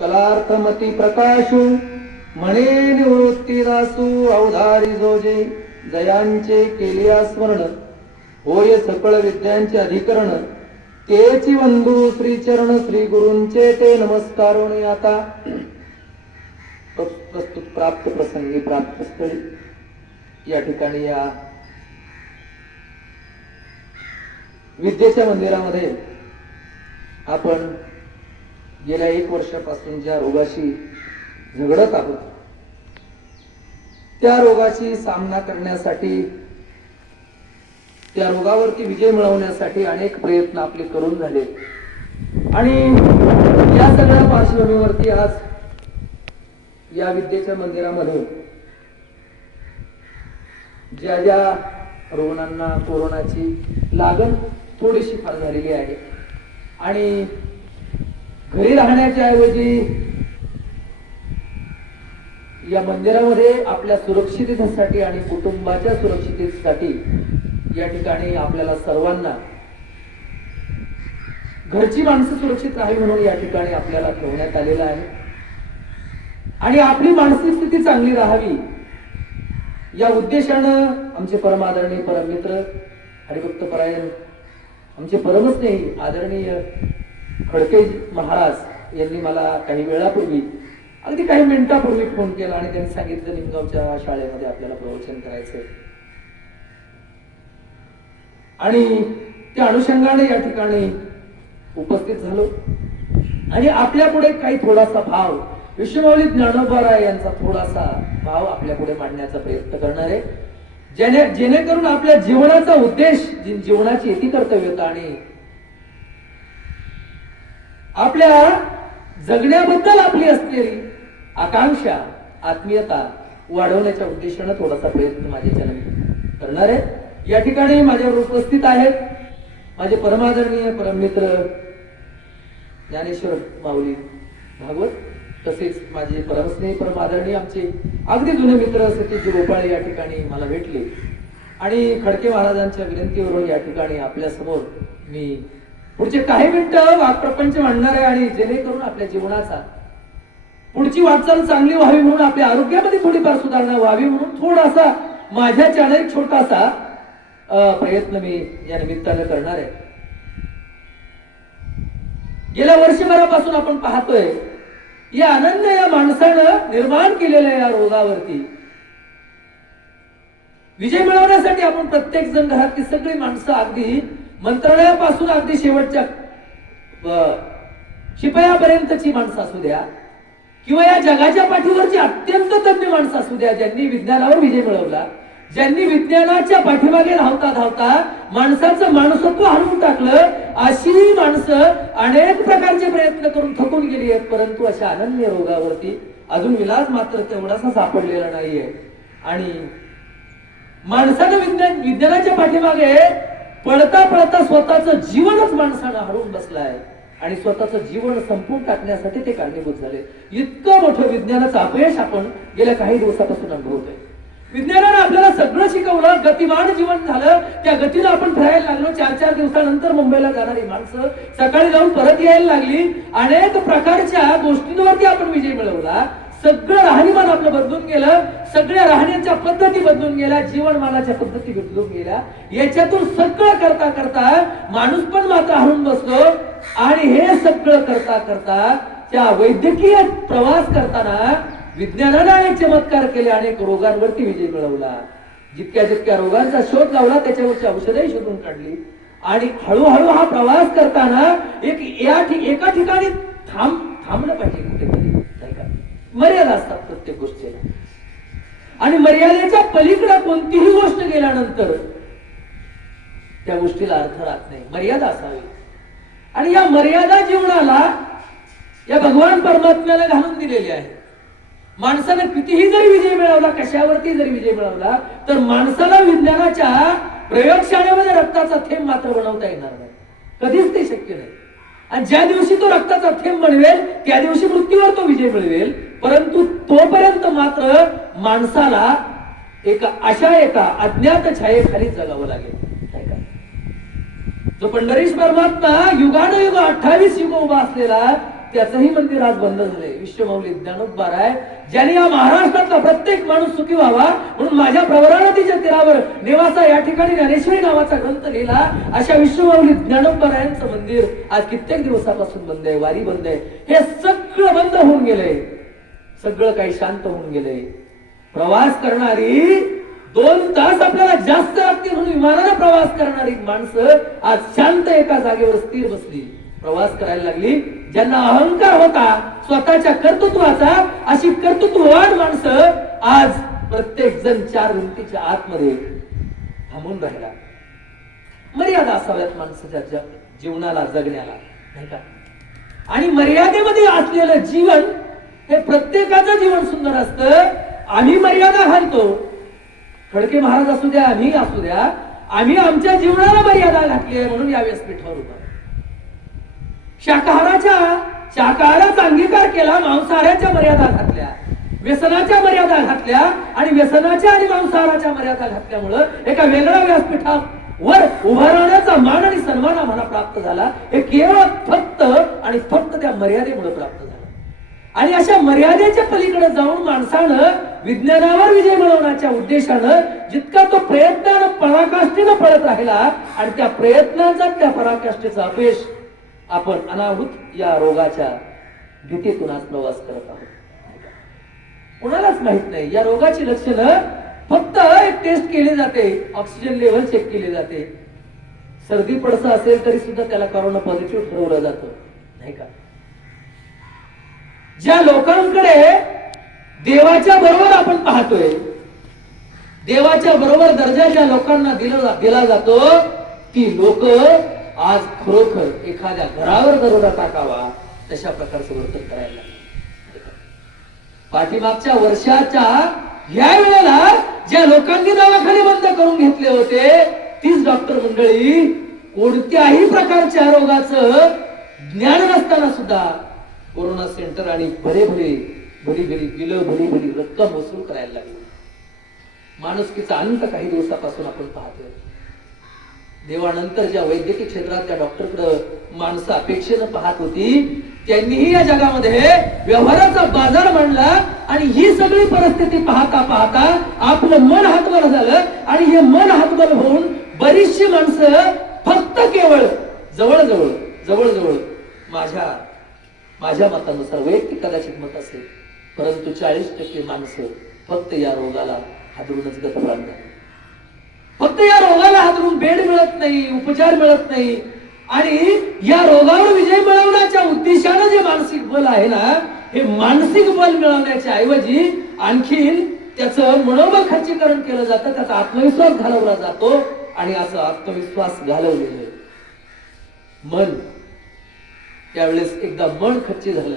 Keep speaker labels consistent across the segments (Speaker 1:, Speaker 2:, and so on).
Speaker 1: कलार्थमती प्रकाशू म्हणे निवृत्ती दासू अवधारी जोजे जयांचे केलिया स्मरण होय सकळ विद्यांचे अधिकरण तेची बंधू श्री चरण श्री गुरूंचे ते नमस्कार आता. प्रस्तुत प्राप्त प्रसंगी प्राप्त स्थळी या ठिकाणी या विद्येच्या मंदिरामध्ये आपण गेल्या एक वर्षापासून ज्या रोगाशी झगडत आहोत त्या रोगाशी सामना करण्यासाठी त्या रोगावरती विजय मिळवण्यासाठी अनेक प्रयत्न आपले करून झाले. आणि या सगळ्या पार्श्वभूमीवरती आज या विद्येच्या मंदिरामध्ये ज्या ज्या रुग्णांना कोरोनाची लागण थोडीशी फार झालेली आहे आणि घरी राहण्याच्या ऐवजी या मंदिरामध्ये आपल्या सुरक्षिततेसाठी आणि कुटुंबाच्या सुरक्षिततेसाठी या ठिकाणी आपल्याला सर्वांना घरची माणसं सुरक्षित राहावी म्हणून या ठिकाणी आपल्याला ठेवण्यात आलेलं आहे. आणि आपली मानसिक स्थिती चांगली राहावी या उद्देशानं आमचे परमादरणीय परममित्र हरिभक्त परायण आमचे परमस्नेही आदरणीय खडके महाराज यांनी मला काही वेळापूर्वी अगदी काही मिनिटापूर्वी फोन केला आणि त्यांनी सांगितलं निमगावच्या शाळेमध्ये आपल्याला प्रवचन करायचंय. आणि त्या अनुषंगाने या ठिकाणी उपस्थित झालो. आणि आपल्या पुढे काही थोडासा भाव विश्वमौली ज्ञानोबा राय यांचा थोडासा भाव आपल्या पुढे मांडण्याचा प्रयत्न करणार आहे. जेणे जेणेकरून आपल्या जीवनाचा उद्देश जीवनाची येती कर्तव्यता आणि आपल्या जगण्याबद्दल आपली असलेली आकांक्षा आत्मीयता वाढवण्याच्या उद्देशानं थोडासा प्रयत्न माझ्याच्यानं करणार आहे. या ठिकाणी माझ्यावर उपस्थित आहेत माझे परमादरणीय परममित्र ज्ञानेश्वर माऊली भागवत तसेच माझे परमस्नेही परमादरणीय आमचे अगदी जुने मित्र सतीश गोपाळे या ठिकाणी मला भेटले. आणि खडके महाराजांच्या विनंतीवरून या ठिकाणी आपल्यासमोर मी पुढचे काही मिनिटं वाक्प्रपंच म्हणणार आहे आणि जेणेकरून आपल्या जीवनाचा पुढची वाटचाल चांगली व्हावी म्हणून आपल्या आरोग्यामध्ये थोडीफार सुधारणा व्हावी म्हणून थोडासा माझ्या एक छोटासा प्रयत्न मी या निमित्तानं करणार आहे. गेल्या वर्षभरापासून आपण पाहतोय या आनंद या माणसानं निर्माण केलेल्या या रोगावरती विजय मिळवण्यासाठी आपण प्रत्येक जण घरातली सगळी माणसं अगदी मंत्रालयापासून अगदी शेवटच्या शिपयापर्यंतची शिपायापर्यंतची माणसं असू द्या किंवा या जगाच्या पाठीवरची अत्यंत तज्ञ माणसं असू द्या ज्यांनी विज्ञानावर विजय मिळवला ज्यांनी विज्ञानाच्या पाठीमागे धावता धावता माणसाचं माणसत्व हरवून टाकलं अशी माणसं अनेक प्रकारचे प्रयत्न करून थकून गेली आहेत परंतु अशा अनन्य रोगावरती अजून विलास मात्र तेवढासा सापडलेला नाहीये. आणि माणसानं विज्ञान विज्ञानाच्या पाठीमागे पळता पळता स्वतःचं जीवनच माणसानं हरवून बसलाय. आणि स्वतःचं जीवन संपून टाकण्यासाठी ते कारणीभूत झाले. इतकं मोठं विज्ञानाचं अपयश आपण गेल्या काही दिवसापासून अनुभवतोय. विज्ञानानं आपल्याला सगळं शिकवलं गतिमान जीवन झालं. त्या गतीला आपण फिरायला लागलो. चार चार दिवसानंतर मुंबईला जाणारी माणसं सकाळी जाऊन परत यायला लागली. अनेक प्रकारच्या गोष्टींवरती आपण विजय मिळवला. सगळं राहणीमान आपलं बदलून गेलं सगळ्या राहण्याच्या पद्धती बदलून गेल्या जीवनमानाच्या पद्धती बदलून गेल्या. याच्यातून सगळं करता करता माणूस पण मात्र हरून बसलो आणि हे सगळं करता करता त्या वैद्यकीय प्रवास करताना विज्ञानानं अनेक चमत्कार केले अनेक रोगांवरती विजय मिळवला. जितक्या जितक्या रोगांचा शोध लावला त्याच्यावरची औषधही शोधून काढली. आणि हळूहळू हा प्रवास करताना एक या ठि- एका ठिकाणी थांब थांबलं पाहिजे कुठेतरी. मर्यादा असतात प्रत्येक गोष्टीला. आणि मर्यादेच्या पलीकडे कोणतीही गोष्ट गेल्यानंतर त्या गोष्टीला अर्थ राहत नाही. मर्यादा असावी. आणि या मर्यादा जीवनाला या भगवान परमात्म्याला घालून दिलेली आहे. माणसानं कितीही जरी विजय मिळवला कशावरती जरी विजय मिळवला तर माणसाला विज्ञानाच्या प्रयोगशाळेमध्ये रक्ताचा थेंब मात्र बनवता येणार नाही. कधीच ते शक्य नाही. आणि ज्या दिवशी तो रक्ताचा थेंब बनवेल त्या दिवशी मृत्यूवर तो विजय मिळवेल परंतु तोपर्यंत मात्र माणसाला एका अशा एका अज्ञात छायेखाली जगावं लागेल. जो पंढरीश परमात्मा युगानुयुग अठ्ठावीस युग उभा असलेला त्याचंही मंदिर आज बंद झालंय. विश्वमौली ज्ञानोद्वार आहे ज्याने या महाराष्ट्रातला प्रत्येक माणूस सुखी व्हावा म्हणून माझ्या प्रवरानदीच्या तीरावर निवासा या ठिकाणी ज्ञानेश्वरी नावाचा ग्रंथ लिहिला. अशा विश्वमौली ज्ञानोद्वार मंदिर आज कित्येक दिवसापासून बंद आहे वारी बंद आहे. हे सगळं बंद होऊन गेलंय. सगळं काही शांत होऊन गेलंय प्रवास करणारी दोन तास आपल्याला जास्त लागतील म्हणून विमानाने प्रवास करणारी माणसं आज शांत एका जागेवर स्थिर बसली. प्रवास करायला लागली. ज्यांना अहंकार होता स्वतःच्या कर्तृत्वाचा अशी कर्तृत्ववान माणसं आज प्रत्येक जण चार भिंतीच्या आतमध्ये थांबून राहिला. मर्यादा असाव्यात माणसाच्या जीवनाला जगण्याला नाही का? आणि मर्यादेमध्ये असलेलं जीवन हे प्रत्येकाचं जीवन सुंदर असतं. आम्ही मर्यादा घालतो. खडके महाराज असू द्या आम्ही असू द्या. आम्ही आमच्या जीवनाला मर्यादा घातली आहे म्हणून या व्यासपीठावर उभा शाकाहाराच्या शाकाहाराचा अंगीकार केला मांसाहाराच्या मर्यादा घातल्या. व्यसनाच्या मर्यादा घातल्या आणि व्यसनाच्या आणि मांसाहाराच्या मर्यादा घातल्यामुळं एका वेगळ्या व्यासपीठावर उभा राहण्याचा मान आणि सन्मान आम्हाला प्राप्त झाला. हे केवळ फक्त आणि फक्त त्या मर्यादेमुळे प्राप्त झालं. आणि अशा मर्यादेच्या पलीकडे जाऊन माणसानं विज्ञानावर विजय मिळवण्याच्या उद्देशानं जितका तो प्रयत्नानं पराकाष्ठेनं पडत राहिला आणि त्या प्रयत्नाचा त्या पराकाष्ठेचा अपयश आपण अनाहूत या रोगाच्या भीतीतून आज प्रवास करत आहोत. कोणालाच माहीत नाही. या रोगाची लक्षणं फक्त एक टेस्ट केली जाते. ऑक्सिजन लेवल चेक केली जाते. सर्दी पडसा असेल तरी सुद्धा त्याला करोना पॉझिटिव्ह ठरवलं जातं. नाही का? ज्या लोकांकडे देवाच्या बरोबर आपण पाहतोय देवाच्या बरोबर दर्जा ज्या लोकांना दिला दिला जातो ती लोक आज खरोखर एखाद्या घरावर दरोडा टाकावा तशा प्रकारचं वर्तन करायला लागले. पाठीमागच्या वर्षाच्या या वेळेला ज्या लोकांनी दवाखाने बंद करून घेतले होते तीच डॉक्टर मंडळी कोणत्याही प्रकारच्या रोगाचं ज्ञान नसताना सुद्धा कोरोना सेंटर आणि भरे भरे भरी भरी बिलं भरी भरी रक्कम वसूल करायला लागली. माणुसकीचा अंत काही दिवसापासून आपण पाहतोय. देवानंतर ज्या वैद्यकीय क्षेत्रात त्या डॉक्टरकडे माणसं अपेक्षेनं पाहत होती त्यांनीही या जगामध्ये व्यवहाराचा बाजार मांडला आणि ही सगळी परिस्थिती पाहता पाहता आपलं मन हातवर झालं आणि हे मन हातवर होऊन बरीचशी माणसं फक्त केवळ जवळजवळ जवळजवळ माझ्या माझ्या मतानुसार वैयक्तिक कदाचित मत असेल परंतु चाळीस टक्के माणसं फक्त या रोगाला हादरूनच गतप्राण फक्त या रोगाला हादरून बेड मिळत नाही उपचार मिळत नाही आणि या रोगावर विजय मिळवण्याच्या उद्देशानं जे मानसिक बल आहे ना हे मानसिक बल मिळवण्याच्या ऐवजी आणखीन त्याचं मनोबल खर्चीकरण केलं जातं त्याचा आत्मविश्वास घालवला जातो आणि असं आत्मविश्वास घालवलेलं मन त्यावेळेस एकदा मन खच्ची झालं.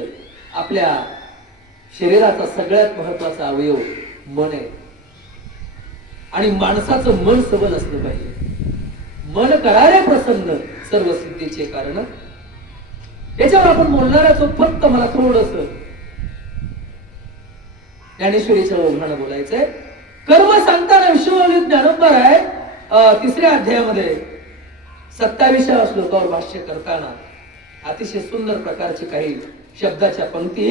Speaker 1: आपल्या शरीराचा सगळ्यात महत्त्वाचा अवयव मन आहे. आणि माणसाचं मन सबल असलं पाहिजे. मन करारे प्रसन्न सर्व सिद्धीचे कारण. याच्यावर आपण बोलणार फक्त मला थोडस. ज्ञानेश्वरीच्या ओघानं बोलायचंय. कर्म सांगताना विश्वमाऊली ज्ञानोद्धार आहे तिसऱ्या अध्यायामध्ये सत्तावीसाव्या श्लोकावर भाष्य करताना. अतिशय सुंदर प्रकारचे काही शब्दाच्या पंक्ती.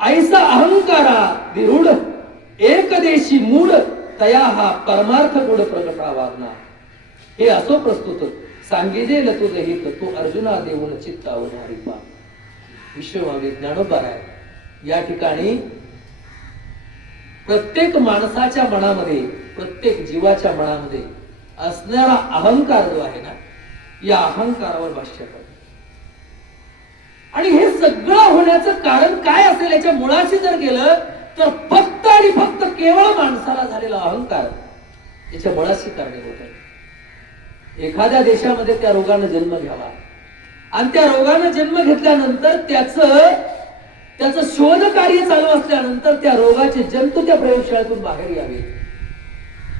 Speaker 1: ऐसा अहंकारा विरूढ एकदेशी मूळ तया हा परमार्थ गुण प्रगटावागना. हे असो प्रस्तुत. सांगिजे तुझ हित तो अर्जुना देऊन चित्तावर हरिपा विश्वभावी ज्ञानोबार आहे या ठिकाणी प्रत्येक माणसाच्या मनामध्ये प्रत्येक जीवाच्या मनामध्ये असणारा अहंकार जो आहे ना या अहंकारावर भाष्य करतो आणि हे सगळं होण्याचं कारण काय असेल याच्या मुळाशी जर गेलं तर फक्त आणि फक्त केवळ माणसाला झालेला अहंकार याच्या मुळाशी कारणीभूत आहे एखाद्या देशामध्ये त्या रोगानं जन्म घ्यावा. आणि त्या रोगानं जन्म घेतल्यानंतर त्याचं त्याचं शोध कार्य चालू असल्यानंतर त्या रोगाचे जंतू त्या प्रयोगशाळेतून बाहेर यावे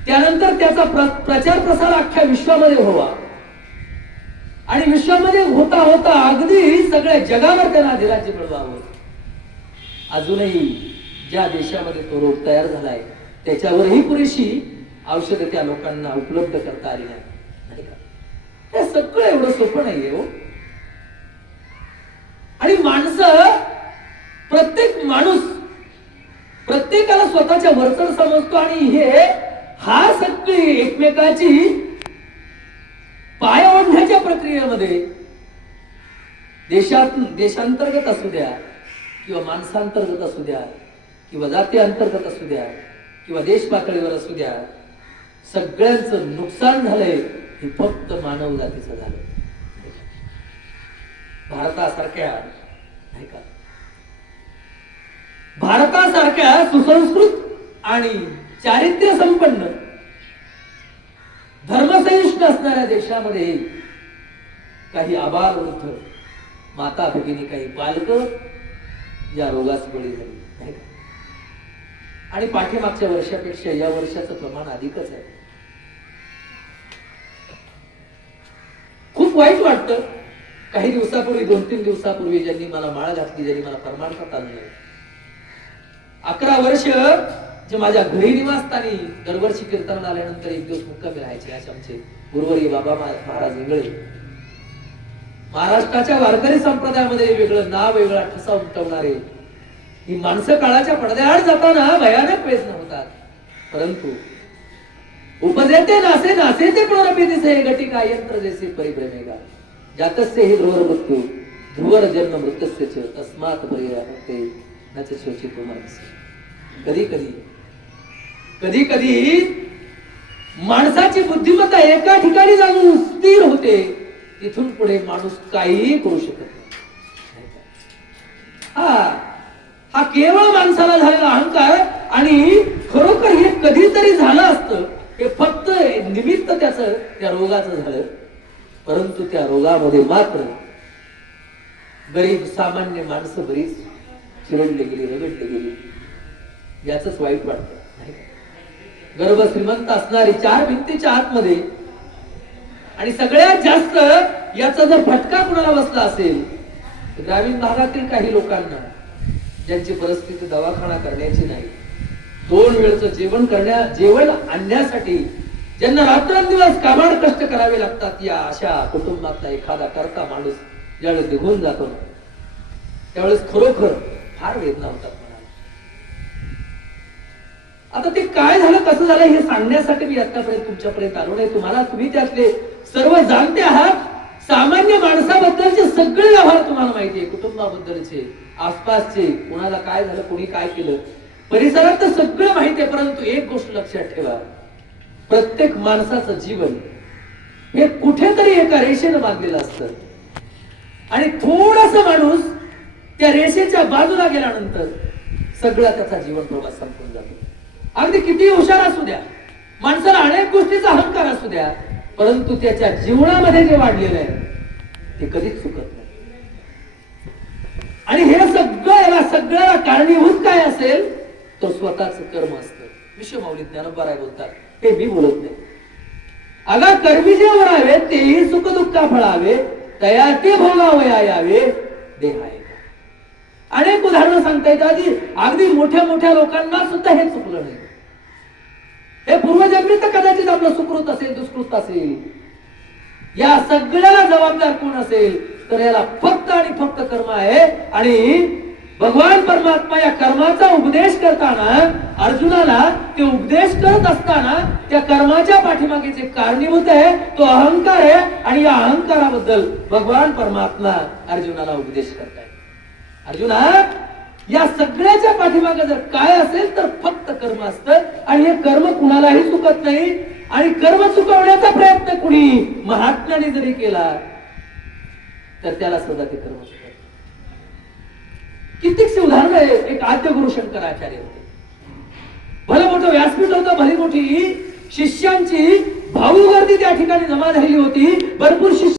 Speaker 1: त्यानंतर त्याचा प्र- प्रचार प्रसार अख्ख्या विश्वामध्ये व्हावा. आणि विश्वामध्ये होता होता अगदी सगळ्या जगावर त्यांना अधिराज्य मिळवावं अजूनही ज्या देशामध्ये तो रोग तयार झालाय त्याच्यावरही पुरेशी औषधं त्या लोकांना उपलब्ध करता आली नाही हे सगळं एवढं सोपं नाहीये हो. आणि माणसं प्रत्येक माणूस प्रत्येकाला स्वतःच्या वरचढ समजतो आणि हे हा सगळी एकमेकाची पाय ओढण्याच्या प्रक्रियेमध्ये देशात देशांतर्गत असू द्या किंवा माणसांतर्गत असू द्या किंवा जाती अंतर्गत असू द्या किंवा देश पातळीवर असू द्या सगळ्यांचं नुकसान झालंय हे फक्त मानव जातीचं झालं. भारतासारख्या नाही का? भारतासारख्या सुसंस्कृत आणि चारित्र्य संपन्न धर्मसहिष्णू असणाऱ्या देशामध्ये काही आबाल वृद्ध माता भगिनी काही बालक या रोगास बळी झाली नाही का? आणि पाठीमागच्या वर्षापेक्षा या वर्षाचं प्रमाण अधिकच आहे. खूप वाईट वाटतं. काही दिवसापूर्वी दोन तीन दिवसापूर्वी ज्यांनी मला माळ घातली ज्यांनी मला प्रमाणपत्र आणलं अकरा वर्ष जे माझ्या घरी निवासस्थानी दरवर्षी कीर्तन आल्यानंतर एक दिवस मुक्कामी राहायचे असे आमचे गुरुवरी बाबा महाराज इंगळे. महाराष्ट्राच्या वारकरी संप्रदायामध्ये वेगळं नाव वेगळा ठसा उमटवणारे ही माणसं काळाच्या पडद्याआड जाताना भयानक वेदना होतात. परंतु उपजेते नासे नासे ते पुनरपी दिसे गटी का यंत्र जैसे परिभ्रमेगा जातस्य हे ध्रुवर मृत्यू ध्रुवर जन्म मृत्यस्य च तस्मात परिहते न च शोचितो मनसे कधी कधी कधी कधी माणसाची बुद्धिमत्ता एका ठिकाणी जाऊन स्थिर होते तिथून पुढे माणूस काहीही करू शकत नाही. हा हा केवळ माणसाला झालेला अहंकार आणि खरोखर हे कधीतरी झालं असतं हे फक्त निमित्त त्याच त्या रोगाचं झालं. परंतु त्या रोगामध्ये मात्र गरीब सामान्य माणसं बरीच चिरडली गेली रगडली गेली. याच वाईट वाटतं नाही गर्भ श्रीमंत असणारी चार भिंतीच्या आतमध्ये. आणि सगळ्यात जास्त याचा जर फटका कुणाला बसला असेल तर ग्रामीण भागातील काही लोकांना ज्यांची परिस्थिती दवाखाना करण्याची नाही दोन वेळचं जेवण करण्या जेवण आणण्यासाठी ज्यांना रात्रंदिवस कामाड कष्ट करावे लागतात या अशा कुटुंबातला एखादा करता माणूस ज्यावेळेस निघून जातो त्यावेळेस खरोखर फार वेदना होतात. आता ते काय झालं कसं झालं हे सांगण्यासाठी मी आतापर्यंत तुमच्यापर्यंत आलो नाही. तुम्हाला तुम्ही त्यातले सर्व जाणते आहात. सामान्य माणसाबद्दलचे सगळे व्यवहार तुम्हाला माहिती आहे. कुटुंबाबद्दलचे आसपासचे कुणाला काय झालं कोणी काय केलं. परिसरात तर सगळं माहिती आहे परंतु एक गोष्ट लक्षात ठेवा. प्रत्येक माणसाचं जीवन हे कुठेतरी एका रेषेनं बांधलेलं असतं. आणि थोडासा माणूस त्या रेषेच्या बाजूला गेल्यानंतर सगळा त्याचा जीवन प्रवास संपून जातो. अगदी किती हुशार असू द्या. माणसाला अनेक गोष्टीचा अहंकार असू द्या. परंतु त्याच्या जीवनामध्ये जे वाढलेलं आहे ते कधीच चुकत नाही. आणि हे सगळं याला सगळ्याला कारणीभूत काय असेल तर स्वतःच कर्म असतं. विश्वमाऊली ज्ञानोबा बोलतात. हे मी बोलत नाही. अगा कर्मी जे वरावे तेही सुख दुःखा फळावे तया ते भोगावया यावे देहाय अनेक उदाहरणं सांगता येतात. अगदी मोठ्या मोठ्या लोकांना सुद्धा हे चुकलं नाही. हे पूर्वजन्मी तर कदाचित आपलं सुकृत असेल दुष्कृत असेल. या सगळ्याला जबाबदार कोण असेल तर याला फक्त आणि फक्त कर्म आहे. आणि भगवान परमात्मा या कर्माचा उपदेश करताना अर्जुनाला ते उपदेश करत असताना त्या कर्माच्या पाठीमागे जे कारणीभूत आहे तो अहंकार आहे. आणि या अहंकाराबद्दल भगवान परमात्मा अर्जुनाला उपदेश करताय अर्जुना या सगळ्याच्या पाठीमागे जर काय असेल तर फक्त कर्म असतं. आणि हे कर्म कुणालाही चुकत नाही. आणि कर्म चुकवण्याचा प्रयत्न कुणी? महात्म्याने जरी केला तर त्याला सुद्धा ते कर्म चुकत कितीकशी उदाहरण आहे एक आद्य गुरु शंकराचार्य होते. भलं मोठं व्यासपीठ होतं भली मोठी. शिष्यांची भाऊ गर्दी त्या ठिकाणी जमा झालेली होती. भरपूर शिष्य